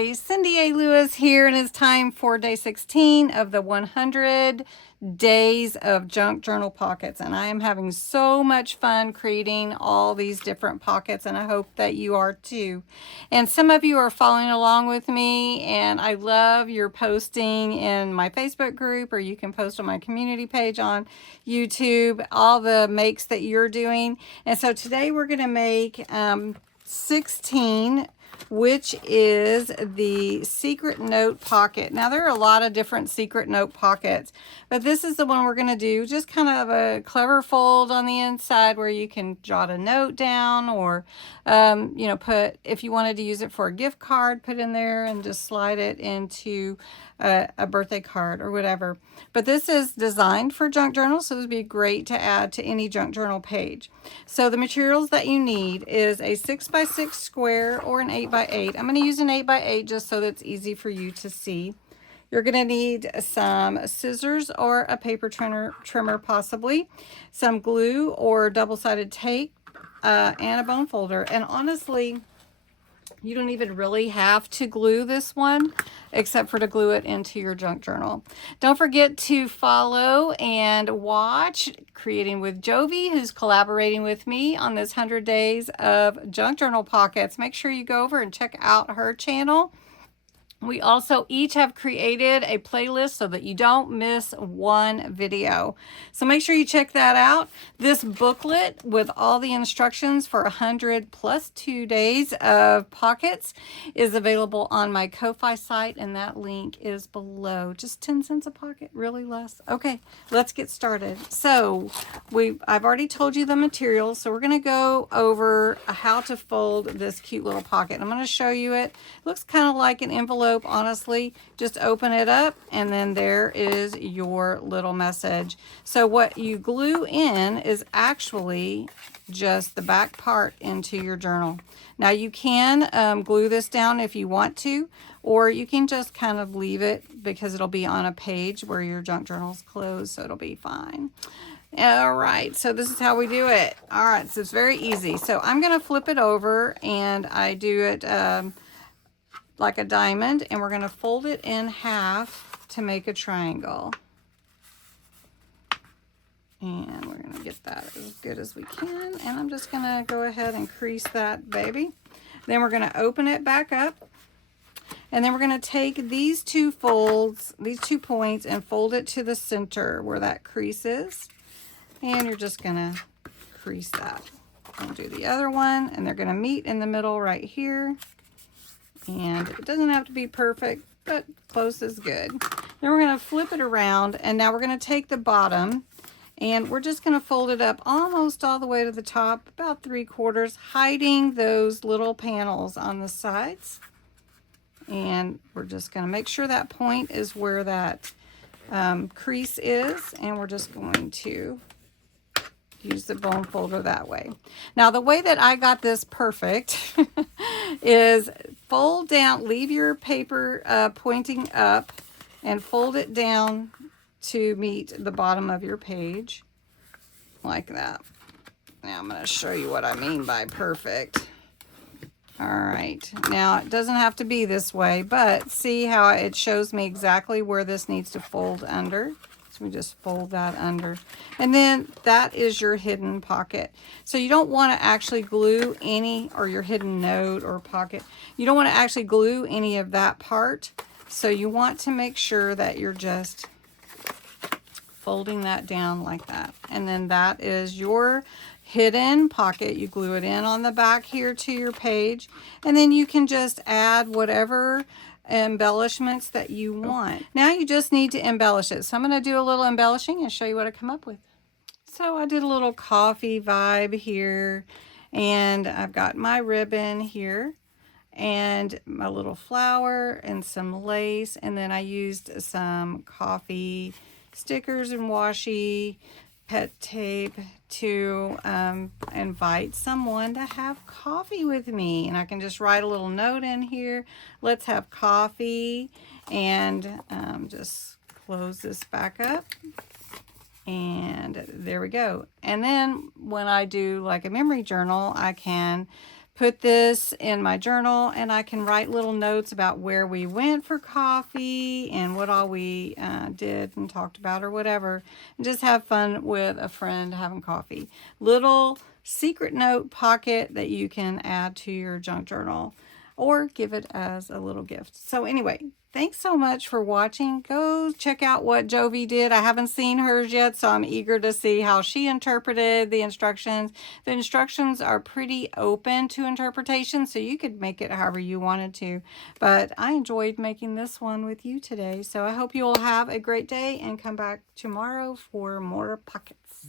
everybody. Cindy A. Lewis here, and it's time for day 16 of the 100 days of junk journal pockets. And I am having so much fun creating all these different pockets, and I hope that you are too. And some of you are following along with me, and I love your posting in my Facebook group, or you can post on my community page on YouTube, all the makes that you're doing. And so today we're going to make 16, which is the secret note pocket. Now there are a lot of different secret note pockets, but this is the one we're going to do. Just kind of a clever fold on the inside where you can jot a note down, or you know, put, if you wanted to use it for a gift card, put in there and just slide it into a birthday card or whatever. But this is designed for junk journals, so this would be great to add to any junk journal page. So the materials that you need is a 6x6 square or an 8x8. I'm going to use an 8x8 just so that it's easy for you to see. You're going to need some scissors or a paper trimmer possibly, some glue or double-sided tape, and a bone folder. And honestly, you don't even really have to glue this one, except for to glue it into your junk journal. Don't forget to follow and watch Creating with Jovi, who's collaborating with me on this 100 days of junk journal pockets. Make sure you go over and check out her channel. We also each have created a playlist so that you don't miss one video. So make sure you check that out. This booklet with all the instructions for 100 plus 2 days of pockets is available on my Ko-Fi site, and that link is below. Just 10 cents a pocket, really less. Okay, let's get started. So I've already told you the materials, so we're going to go over how to fold this cute little pocket. I'm going to show you it. It looks kind of like an envelope. Honestly, just open it up and then there is your little message. So what you glue in is actually just the back part into your journal. Now you can glue this down if you want to, or you can just kind of leave it because it'll be on a page where your junk journal's closed, so it'll be fine. All right, so this is how we do it. All right, so it's very easy. So I'm going to flip it over, and I do it like a diamond, and we're going to fold it in half to make a triangle. And we're going to get that as good as we can, and I'm just going to go ahead and crease that baby. Then we're going to open it back up, and then we're going to take these two folds, these 2 points, and fold it to the center where that crease is, and you're just going to crease that. We'll do the other one, and they're going to meet in the middle right here. And it doesn't have to be perfect, but close is good. Then we're going to flip it around, and now we're going to take the bottom, and we're just going to fold it up almost all the way to the top, about 3/4, hiding those little panels on the sides. And we're just going to make sure that point is where that crease is, and we're just going to use the bone folder that way. Now the way that I got this perfect is fold down, leave your paper pointing up, and fold it down to meet the bottom of your page like that. Now I'm going to show you what I mean by perfect. All right, now it doesn't have to be this way, but see how it shows me exactly where this needs to fold under. We just fold that under, and then that is your hidden pocket. So you don't want to actually glue any, or your hidden note or pocket, you don't want to actually glue any of that part. So you want to make sure that you're just folding that down like that, and then that is your hidden pocket. You glue it in on the back here to your page, and then you can just add whatever embellishments that you want. Now you just need to embellish it. So I'm going to do a little embellishing and show you what I come up with. So I did a little coffee vibe here, and I've got my ribbon here and my little flower and some lace, and then I used some coffee stickers and washi pet tape to invite someone to have coffee with me. And I can just write a little note in here, let's have coffee, and just close this back up, and there we go. And then when I do like a memory journal, I can put this in my journal, and I can write little notes about where we went for coffee and what all we did and talked about or whatever, and just have fun with a friend having coffee. Little secret note pocket that you can add to your junk journal or give it as a little gift. So anyway, thanks so much for watching. Go check out what Jovi did. I haven't seen hers yet, so I'm eager to see how she interpreted the instructions. The instructions are pretty open to interpretation, so you could make it however you wanted to. But I enjoyed making this one with you today, so I hope you will have a great day and come back tomorrow for more pockets.